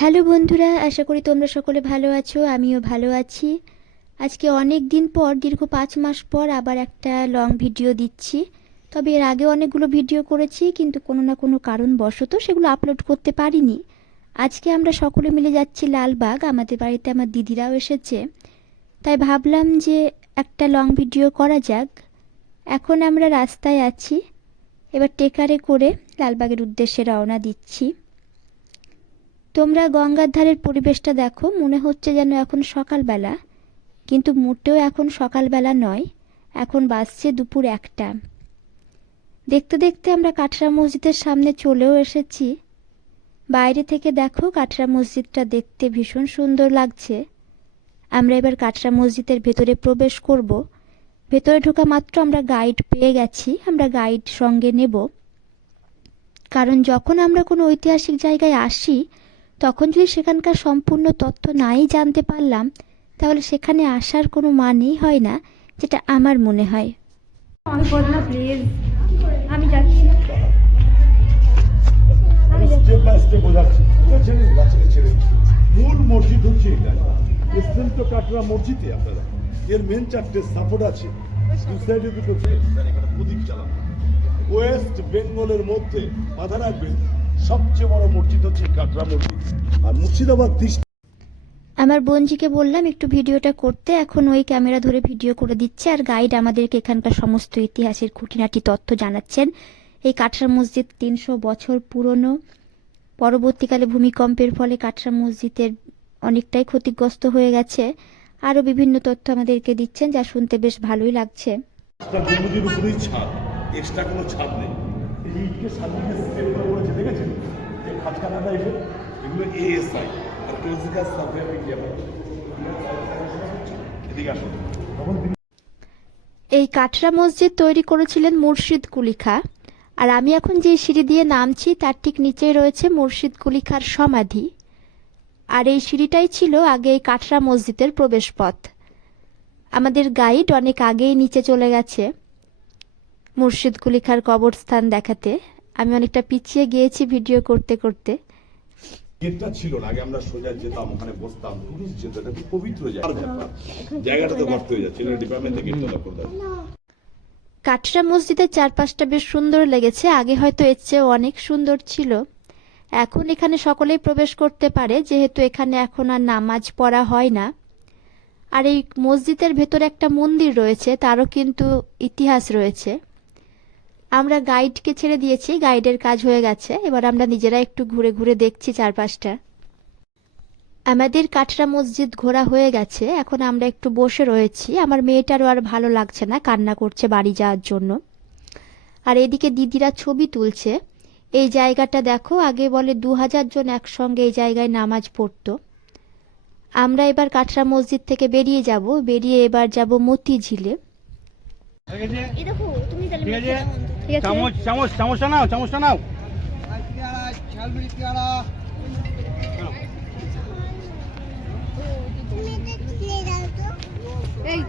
Hello বন্ধুরা, আশা করি তোমরা সকলে ভালো আছো। আমিও ভালো আছি। আজকে অনেক দিন পর, দীর্ঘ 5 মাস পর আবার একটা লং ভিডিও দিচ্ছি। তবে এর আগে অনেকগুলো ভিডিও করেছি, কিন্তু কোনো না কোনো কারণবশত সেগুলো আপলোড করতে পারিনি। আজকে আমরা সকলে মিলে যাচ্ছি লালবাগ। আমাদের বাড়িতে আমার দিদিরাও এসেছে, তাই ভাবলাম যে একটা লং ভিডিও করা যাক। এখন আমরা রাস্তায় আছি, এবার টেকারে করে লালবাগের উদ্দেশ্যে রওনা দিচ্ছি। তোমরা গঙ্গার ধারের পরিবেশটা দেখো, মনে হচ্ছে যেন এখন সকালবেলা, কিন্তু মোটেও এখন সকালবেলা নয়। এখন বাজছে দুপুর 1টা। দেখতে দেখতে আমরা কাটরা মসজিদের সামনে চলেও এসেছি। বাইরে থেকে দেখো কাটরা মসজিদটা দেখতে ভীষণ সুন্দর লাগছে। আমরা এবার কাটরা মসজিদের ভেতরে প্রবেশ করব। ভেতরে ঢোকা মাত্র আমরা গাইড পেয়ে গেছি, আমরা গাইড সঙ্গে নেব। কারণ যখন আমরা কোনো ঐতিহাসিক জায়গায় আসি, তখন যদি সেখানকার সম্পূর্ণ তথ্য নাই জানতে পারলাম, তাহলে সেখানে আসার কোনো মানেই হয় না, যেটা আমার মনে হয়। আমি করব না, প্লিজ। আমি যাচ্ছি। স্টেপ বাই স্টেপ বোঝাচ্ছি। মূল মসজিদ হচ্ছে এটা। এসছেন তো কাটরা মসজিদে আপনারা। এর মেন 4টে সাপোর্ট আছে। দু সাইডে দুটো প্রদীপ জ্বালানো। ওয়েস্ট বেঙ্গলের মধ্যে মাথা রাখবেন, সবচেয়ে বড় মসজিদ হচ্ছে কাটরা মসজিদ। আর মুর্শিদাবাদ আমার বোনজিকে বললাম একটু ভিডিওটা করতে, এখন ওই ক্যামেরা ধরে ভিডিও করে দিচ্ছে, আর গাইড আমাদেরকে এখানকার সমস্ত ইতিহাসের খুঁটিনাটি তথ্য জানাচ্ছেন। এই কাটরা মসজিদ 300 বছর পুরনো। পরবর্তীকালে ভূমিকম্পের ফলে কাটরা মসজিদের অনেকটাই ক্ষতিগ্রস্ত হয়ে গেছে। আরও বিভিন্ন তথ্য আমাদেরকে দিচ্ছেন, যা শুনতে বেশ ভালোই লাগছে। গম্বুজের উপরেই ছাদ, এক্সট্রা কোনো ছাদ নেই। এই যে ইটকে সাজিয়ে স্টেপ করে করেছে, দেখেছেন? এই খাঁজকাটা টাইপের, এগুলো ASI archaeological survey of India. এদিকে আসুন। এই কাটরা মসজিদ তৈরি করেছিলেন মুর্শিদ কুলি খাঁ। আর আমি এখন যে সিঁড়ি দিয়ে নামছি, তার ঠিক নিচেই রয়েছে মুর্শিদ কুলি খাঁর সমাধি। আর এই সিঁড়িটাই ছিল আগে এই কাটরা মসজিদের প্রবেশপথ। আমাদের গাইড অনেক আগেই নিচে চলে গেছে মুর্শিদ কুলি খাঁর কবরস্থান দেখাতে। আমি অনেকটা পিছিয়ে গিয়েছি ভিডিও করতে করতে। গেটটা ছিল না, আগে আমরা সোজা যেতাম, ওখানে বসতাম, টুরিস্ট যেত। এটা খুব পবিত্র জায়গাটা তো গর্ত হয়ে যাচ্ছে, ডিপার্টমেন্ট থেকে গেটটা লক্ষ্য করে। কাটরা মসজিদের চারপাশটা বেশ সুন্দর লেগেছে। আগে হয়তো এর চেয়েও অনেক সুন্দর ছিল। এখন এখানে সকলেই প্রবেশ করতে পারে, যেহেতু এখানে এখন আর নামাজ পড়া হয় না। আর এই মসজিদের ভেতরে একটা মন্দির রয়েছে, তারও কিন্তু ইতিহাস রয়েছে। আমরা গাইডকে ছেড়ে দিয়েছি, গাইডের কাজ হয়ে গেছে। এবার আমরা নিজেরা একটু ঘুরে ঘুরে দেখছি চারপাশটা। আমাদের কাটরা মসজিদ ঘোরা হয়ে গেছে, এখন আমরা একটু বসে রয়েছি। আমার মেয়েটারও আর ভালো লাগছে না, কান্না করছে বাড়ি যাওয়ার জন্য। আর এদিকে দিদিরা ছবি তুলছে। এই জায়গাটা দেখো, আগে বলে 2000 জন একসঙ্গে এই জায়গায় নামাজ পড়তো। আমরা এবার কাটরা মসজিদ থেকে বেরিয়ে যাব, বেরিয়ে এবার যাব মতিঝিলে। চামচটা নাও। এই